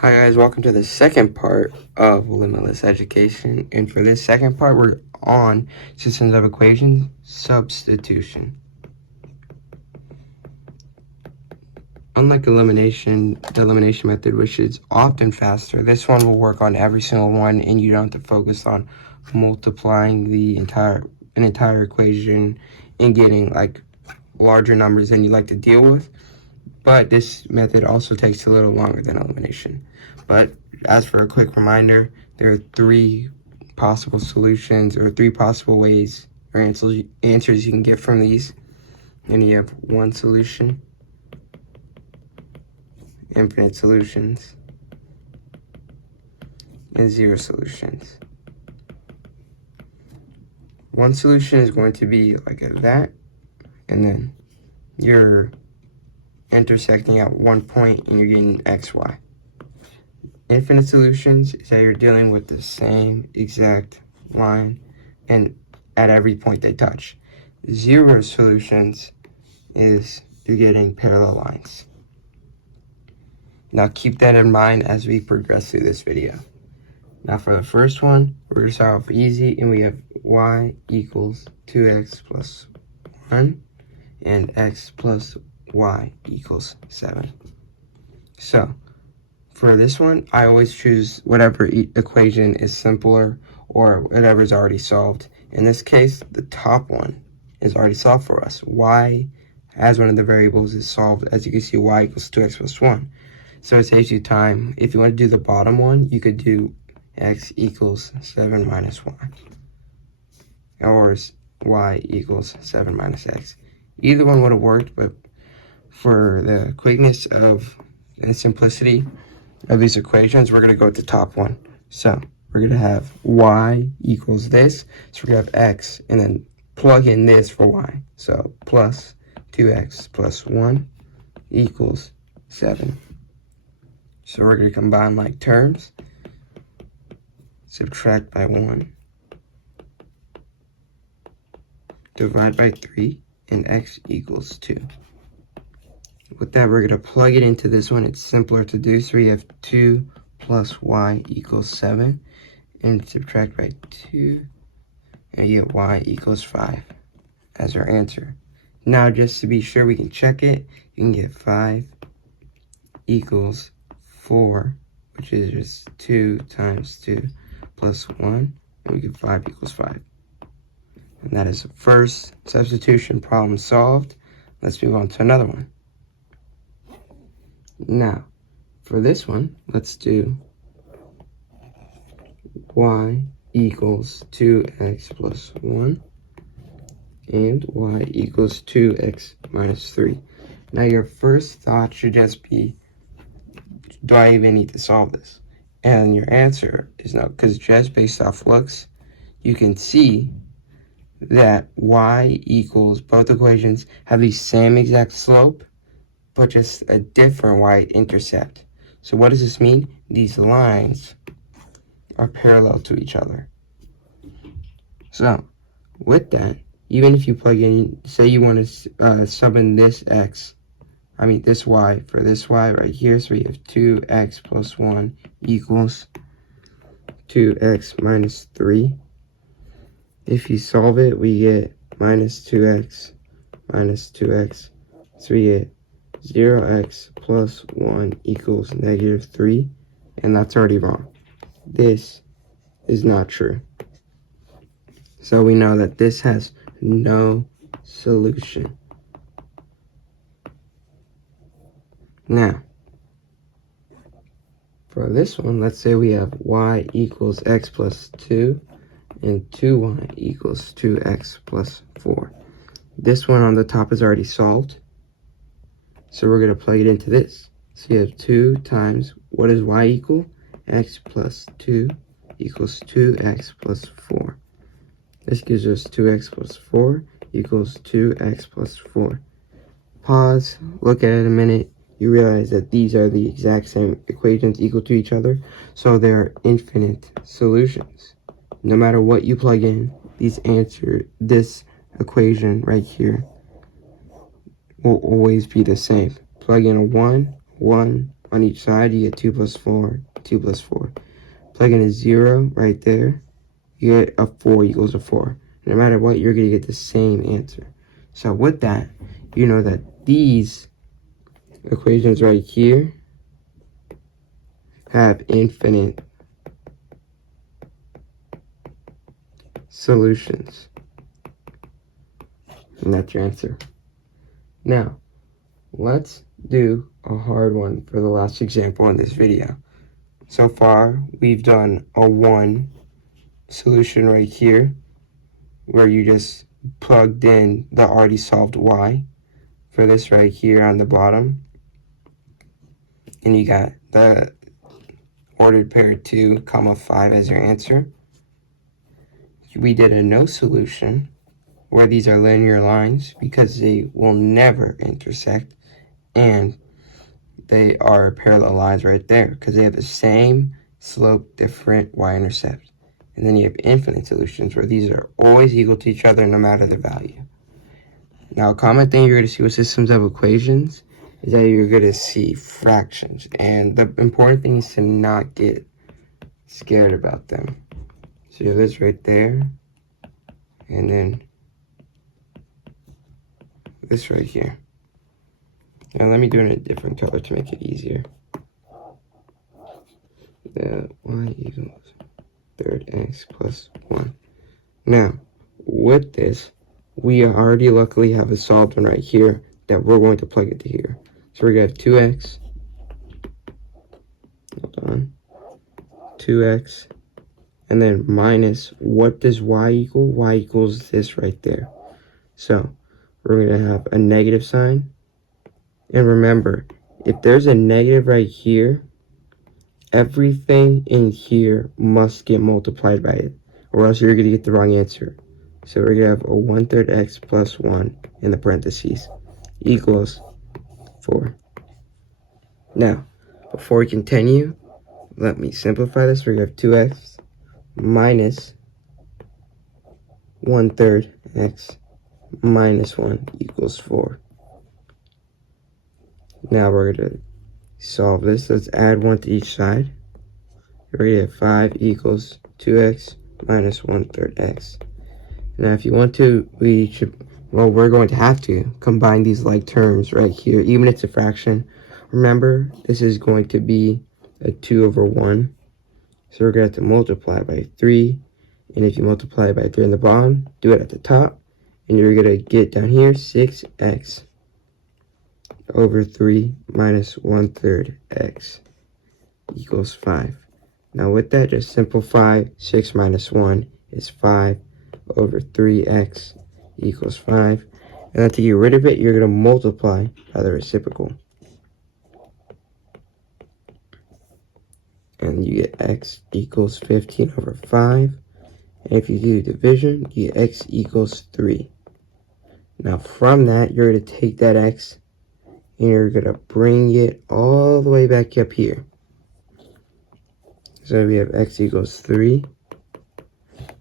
Hi guys, welcome to the second part of Limitless Education, and for this second part we're on systems of equations substitution. Unlike elimination, the elimination method, which is often faster, this one will work on every single one and you don't have to focus on multiplying an entire equation and getting like larger numbers than you like to deal with. But this method also takes a little longer than elimination. But as for a quick reminder, there are three possible solutions or three possible ways or answers you can get from these. And you have one solution, infinite solutions, and zero solutions. One solution is going to be like that, and then you're intersecting at one point and you're getting xy. Infinite solutions is that you're dealing with the same exact line and at every point they touch. Zero solutions is you're getting parallel lines. Now keep that in mind as we progress through this video. Now for the first one, we're going to start off easy, and we have y equals 2x plus 1 and x plus y equals 7. So for this one, I always choose whatever equation is simpler or whatever is already solved. In this case, the top one is already solved for us. Y as one of the variables is solved. As you can see, y equals 2x plus 1. So it saves you time. If you want to do the bottom one, you could do x equals 7 minus y. Or y equals 7 minus x. Either one would have worked, but for the quickness of and simplicity of these equations, we're going to go with the top one. So we're going to have y equals this. So we're going to have x and then plug in this for y. So plus 2x plus 1 equals 7. So we're going to combine like terms. Subtract by 1. Divide by 3. And x equals 2. With that, we're going to plug it into this one. It's simpler to do. So we have 2 plus y equals 7. And subtract by 2. And you get y equals 5 as our answer. Now, just to be sure we can check it, you can get 5 equals 4, which is just 2 times 2 plus 1. And we get 5 equals 5. And that is the first substitution problem solved. Let's move on to another one. Now, for this one, let's do y equals 2x plus 1 and y equals 2x minus 3. Now, your first thought should just be, do I even need to solve this? And your answer is no, because just based off looks, you can see that y equals, both equations have the same exact slope, but just a different y-intercept. So what does this mean? These lines are parallel to each other. So with that, even if you plug in, say you want to sub in this this y for this y right here, so we have 2x plus 1 equals 2x minus 3. If you solve it, we get minus 2x minus 2x. So we get 0x plus 1 equals negative 3. And that's already wrong. This is not true. So we know that this has no solution. Now, for this one, let's say we have y equals x plus 2. And 2y equals 2x plus 4. This one on the top is already solved. So we're going to plug it into this. So you have 2 times, what does y equal? X plus 2 equals 2x plus 4. This gives us 2x plus 4 equals 2x plus 4. Pause, look at it a minute. You realize that these are the exact same equations equal to each other. So there are infinite solutions. No matter what you plug in, this equation right here will always be the same. Plug in a 1, 1, on each side, you get 2 plus 4, 2 plus 4. Plug in a 0 right there, you get a 4 equals a 4. No matter what, you're going to get the same answer. So with that, you know that these equations right here have infinite solutions. And that's your answer. Now, let's do a hard one for the last example in this video. So far, we've done a 1 solution right here, where you just plugged in the already solved y for this right here on the bottom. And you got the ordered pair 2, 5 as your answer. We did a no solution, where these are linear lines because they will never intersect, and they are parallel lines right there because they have the same slope, different y-intercept. And then you have infinite solutions where these are always equal to each other no matter the value. Now, a common thing you're going to see with systems of equations is that you're going to see fractions, and the important thing is to not get scared about them. So you have this right there, and then this right here. Now let me do it in a different color to make it easier. The y equals third x plus 1. Now, with this, we already luckily have a solved one right here that we're going to plug into here. So we're going to have 2x, hold on, 2x, and then minus, what does y equal? Y equals this right there. So we're going to have a negative sign. And remember, if there's a negative right here, everything in here must get multiplied by it, or else you're going to get the wrong answer. So we're going to have a 1/3 x plus 1 in the parentheses equals 4. Now, before we continue, let me simplify this. We're going to have 2x minus 1/3 x minus 1 equals 4. Now we're going to solve this. Let's add 1 to each side. We're going to have 5 equals 2x minus 1/3 x. Now if you want to, we're going to have to combine these like terms right here, even if it's a fraction. Remember, this is going to be a 2/1. So we're going to have to multiply by 3. And if you multiply by 3 on the bottom, do it at the top. And you're going to get down here 6x over 3 minus 1/3 x equals 5. Now with that, just simplify. 6 minus 1 is 5 over 3x equals 5. And then to get rid of it, you're going to multiply by the reciprocal. And you get x equals 15 over 5. And if you do division, you get x equals 3. Now from that, you're going to take that x and you're going to bring it all the way back up here. So we have x equals 3.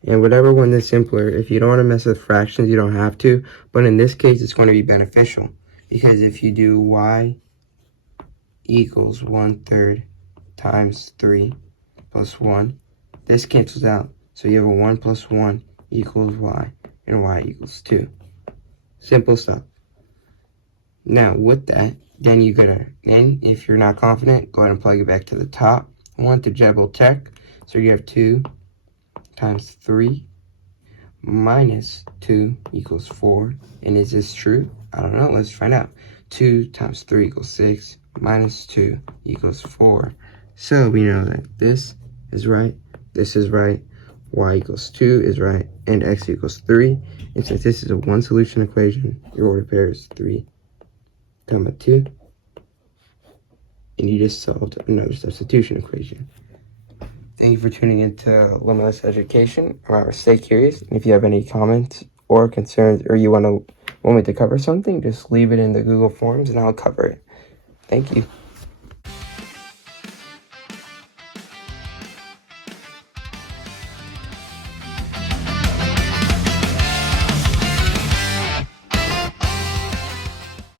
And whatever one is simpler, if you don't want to mess with fractions, you don't have to. But in this case, it's going to be beneficial. Because if you do y equals 1/3 times 3 plus 1, this cancels out. So you have a 1 plus 1 equals y, and y equals 2. Simple stuff. Now, with that, then you gotta, and if you're not confident, go ahead and plug it back to the top. 1 to double check. So you have 2 times 3 minus 2 equals 4. And is this true? I don't know. Let's find out. 2 times 3 equals 6 minus 2 equals 4. So we know that this is right, this is right, y equals 2 is right, and x equals 3. And since this is a one solution equation, your ordered pair is 3, 2. And you just solved another substitution equation. Thank you for tuning into Limitless Education. Remember, stay curious. And if you have any comments or concerns, or you want me to cover something, just leave it in the Google Forms and I'll cover it. Thank you.